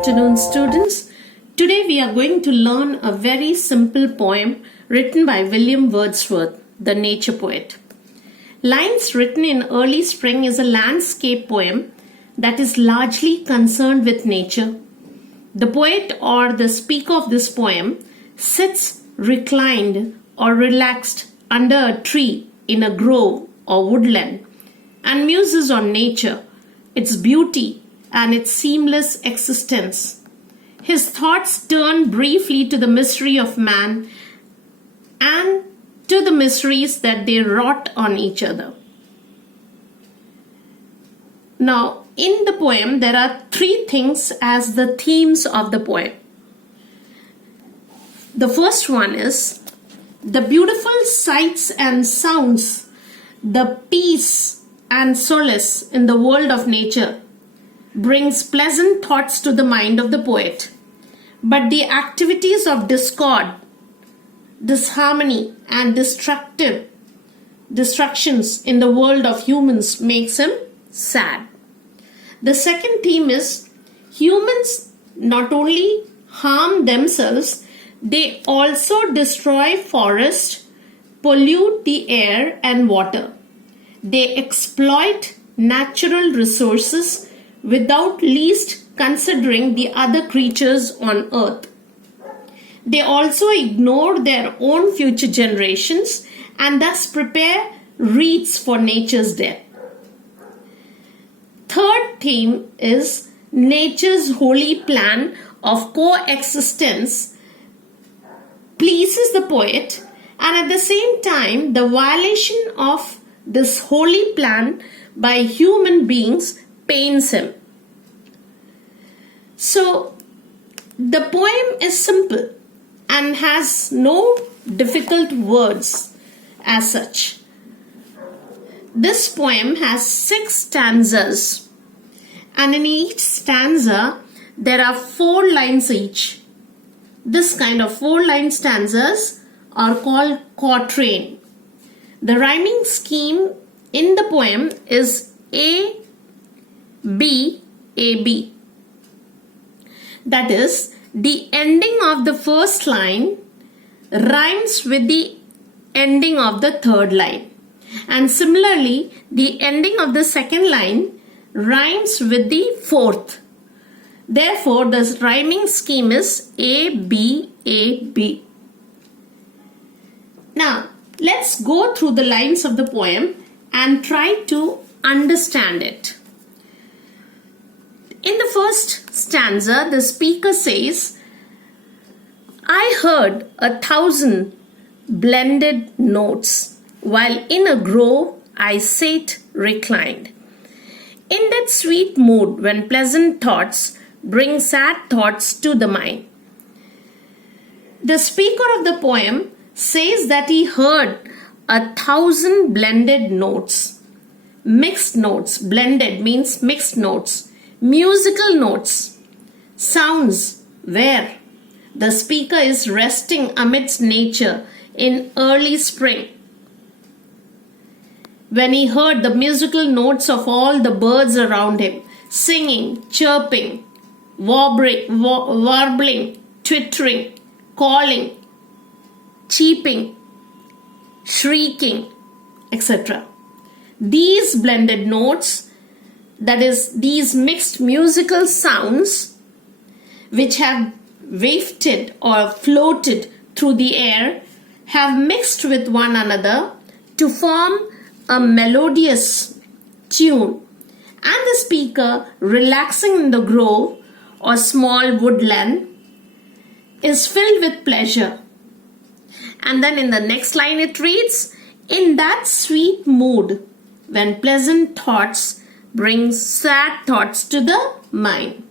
afternoon, students. Today we are going to learn a very simple poem written by William Wordsworth, the nature poet. Lines Written in Early Spring is a landscape poem that is largely concerned with nature. The poet or the speaker of this poem sits reclined or relaxed under a tree in a grove or woodland and muses on nature, its beauty, and its seamless existence. His thoughts turn briefly to the mystery of man and to the mysteries that they wrought on each other. Now, in the poem, there are three things as the themes of the poem. The first one is the beautiful sights and sounds, the peace and solace in the world of nature brings pleasant thoughts to the mind of the poet. But the activities of discord, disharmony, and destructions in the world of humans makes him sad. The second theme is humans not only harm themselves, they also destroy forests, pollute the air and water. They exploit natural resources without least considering the other creatures on earth. They also ignore their own future generations and thus prepare wreaths for nature's death. Third theme is nature's holy plan of coexistence pleases the poet, and at the same time the violation of this holy plan by human beings pains him. So the poem is simple and has no difficult words as such. This poem has 6 stanzas, and in each stanza there are 4 lines each. This kind of 4-line stanzas are called quatrain. The rhyming scheme in the poem is A, B, A, B. That is, the ending of the first line rhymes with the ending of the third line. And similarly, the ending of the second line rhymes with the fourth. Therefore, the rhyming scheme is A, B, A, B. Now, let's go through the lines of the poem and try to understand it. In the first stanza, the speaker says, I heard 1,000 blended notes, while in a grove I sate reclined. In that sweet mood when pleasant thoughts bring sad thoughts to the mind. The speaker of the poem says that he heard 1,000 blended notes. Mixed notes, blended means mixed notes. Musical notes, sounds where the speaker is resting amidst nature in early spring. When he heard the musical notes of all the birds around him, singing, chirping, warbling, twittering, calling, cheeping, shrieking, etc. These blended notes, that is, these mixed musical sounds which have wafted or floated through the air, have mixed with one another to form a melodious tune, and the speaker, relaxing in the grove or small woodland, is filled with pleasure. And then in the next line it reads, in that sweet mood when pleasant thoughts bring sad thoughts to the mind.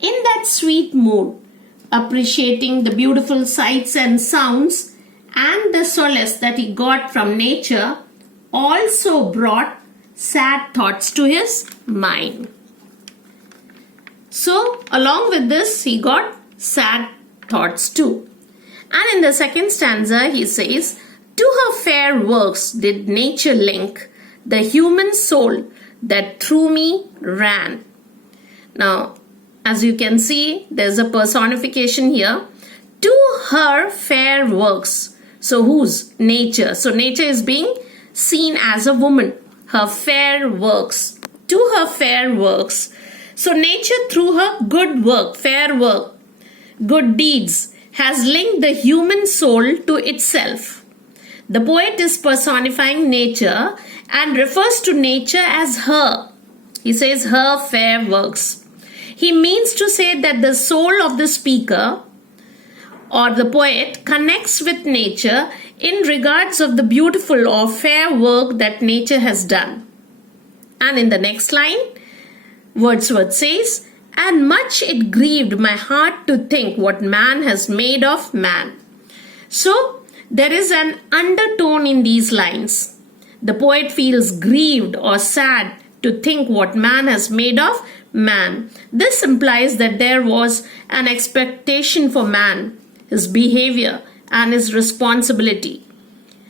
In that sweet mood, appreciating the beautiful sights and sounds and the solace that he got from nature, also brought sad thoughts to his mind. So, along with this, he got sad thoughts too. And in the second stanza, he says, to her fair works did nature link the human soul that through me ran. Now, as you can see, there's a personification here. To her fair works. So whose? Nature. So nature is being seen as a woman. Her fair works. To her fair works. So nature through her good work, fair work, good deeds, has linked the human soul to itself. The poet is personifying nature and refers to nature as her. He says her fair works. He means to say that the soul of the speaker or the poet connects with nature in regards of the beautiful or fair work that nature has done. And in the next line, Wordsworth says, and much it grieved my heart to think what man has made of man. So, there is an undertone in these lines. The poet feels grieved or sad to think what man has made of man. This implies that there was an expectation for man, his behavior, and his responsibility.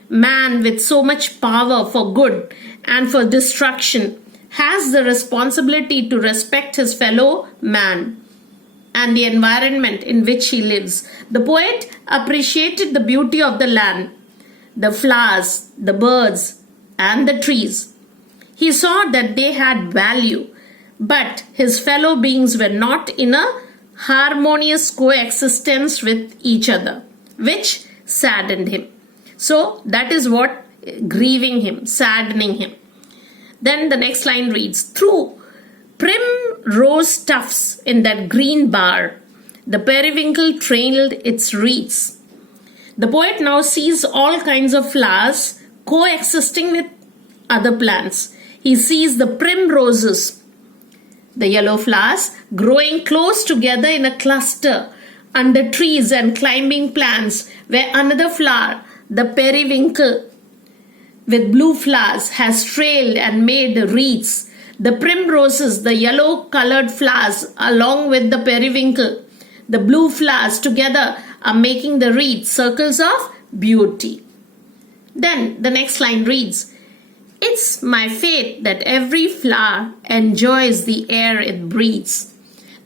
Man, with so much power for good and for destruction, has the responsibility to respect his fellow man and the environment in which he lives. The poet appreciated the beauty of the land, the flowers, the birds, and the trees. He saw that they had value, but his fellow beings were not in a harmonious coexistence with each other, which saddened him. So that is what grieving him, saddening him. Then the next line reads, through prim rose tufts in that green bower, the periwinkle trailed its wreaths. The poet now sees all kinds of flowers coexisting with other plants. He sees the prim roses, the yellow flowers, growing close together in a cluster under trees and climbing plants, where another flower, the periwinkle, with blue flowers, has trailed and made wreaths. The primroses, the yellow colored flowers, along with the periwinkle, the blue flowers together are making the wreath circles of beauty. Then the next line reads, it's my fate that every flower enjoys the air it breathes.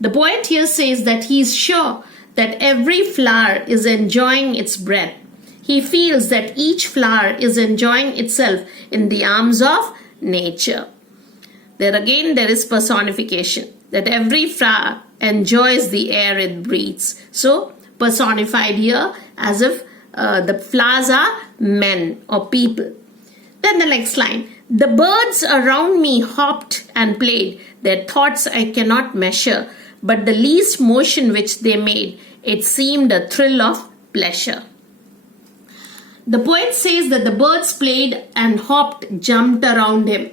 The poet here says that he is sure that every flower is enjoying its breath. He feels that each flower is enjoying itself in the arms of nature. There again, there is personification, that every flower enjoys the air it breathes. So, personified here as if the flowers are men or people. Then the next line, the birds around me hopped and played. Their thoughts I cannot measure, but the least motion which they made, it seemed a thrill of pleasure. The poet says that the birds played and hopped, jumped around him.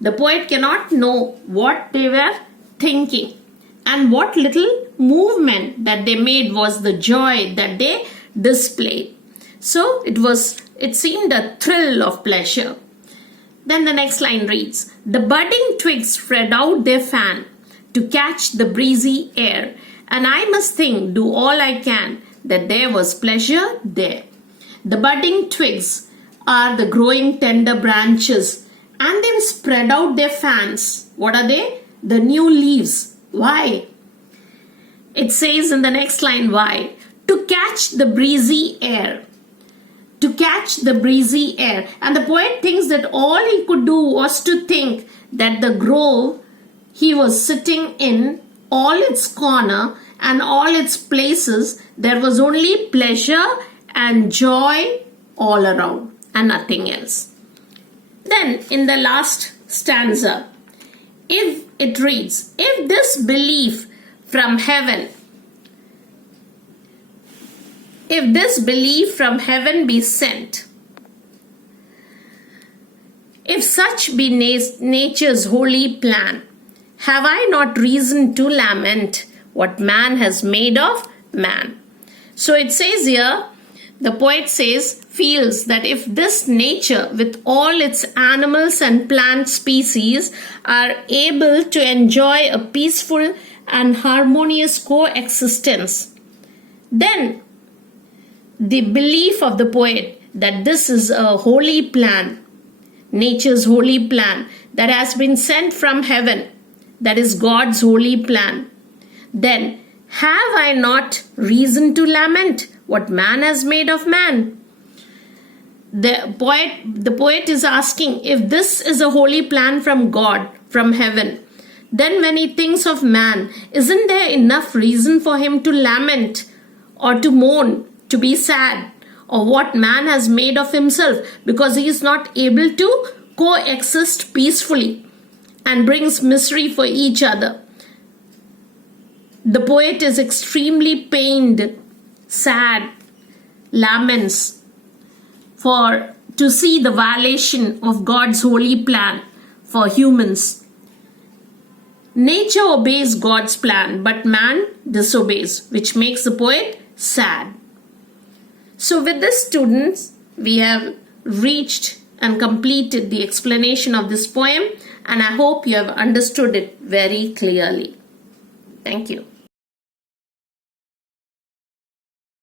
The poet cannot know what they were thinking, and what little movement that they made was the joy that they displayed. So it seemed a thrill of pleasure. Then the next line reads, the budding twigs spread out their fan to catch the breezy air, and I must think, do all I can, that there was pleasure there. The budding twigs are the growing tender branches, and they spread out their fans. What are they? The new leaves. Why? It says in the next line, why? To catch the breezy air. To catch the breezy air. And the poet thinks that all he could do was to think that the grove he was sitting in, all its corner and all its places, there was only pleasure and joy all around and nothing else. Then in the last stanza, if it reads, if this belief from heaven be sent, if such be nature's holy plan, have I not reason to lament what man has made of man? So it says here, the poet feels that if this nature with all its animals and plant species are able to enjoy a peaceful and harmonious coexistence, then the belief of the poet that this is a holy plan, nature's holy plan that has been sent from heaven, that is God's holy plan, then have I not reason to lament what man has made of man? The poet is asking, if this is a holy plan from God, from heaven, then when he thinks of man, isn't there enough reason for him to lament or to mourn, to be sad, or what man has made of himself, because he is not able to coexist peacefully and brings misery for each other? The poet is extremely pained, sad, laments to see the violation of God's holy plan for humans. Nature obeys God's plan, but man disobeys, which makes the poet sad. So with this, students, we have reached and completed the explanation of this poem, and I hope you have understood it very clearly. Thank you.